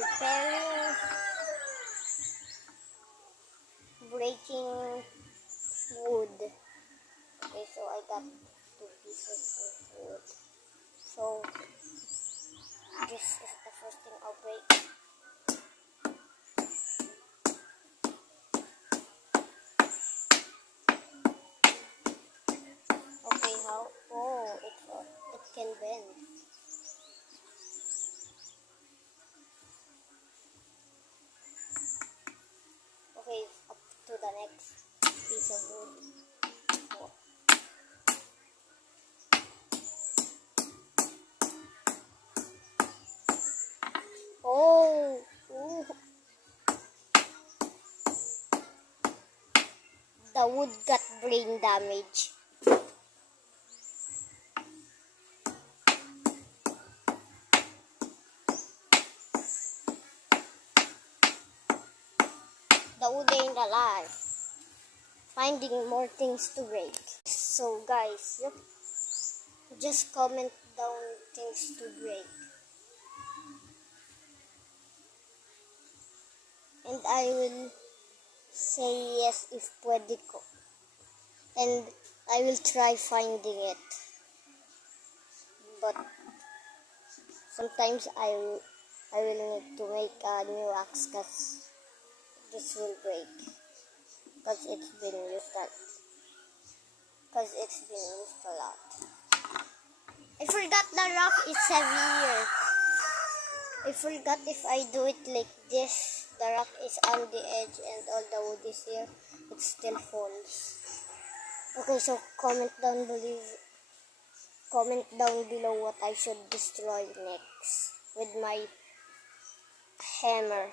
preparing breaking wood. Okay, so I got 2 pieces of wood. So this is the first thing I'll break. Okay, how? Oh, it can bend. Okay, up to the next piece of wood. Oh, ooh. The wood got brain damage. The wood ain't alive. Finding more things to break. So guys, just comment down things to break. And I will say yes if pwede ko. And I will try finding it. But sometimes I will need to make a new axe because this will break. Because it's been used a lot. I forgot the rock is heavier. I forgot if I do it like this, the rock is on the edge and all the wood is here, it still falls. Okay, so comment down below what I should destroy next with my hammer.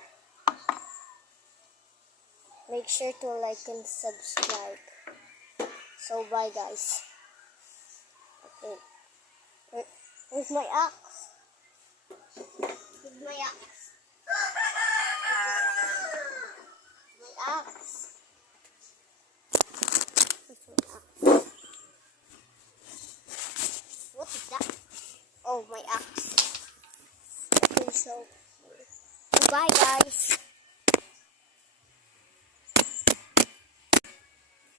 Make sure to like and subscribe. So bye guys. Okay. Where's my axe? Where's my axe? My axe. What is that? Oh, my axe. Okay, so bye guys.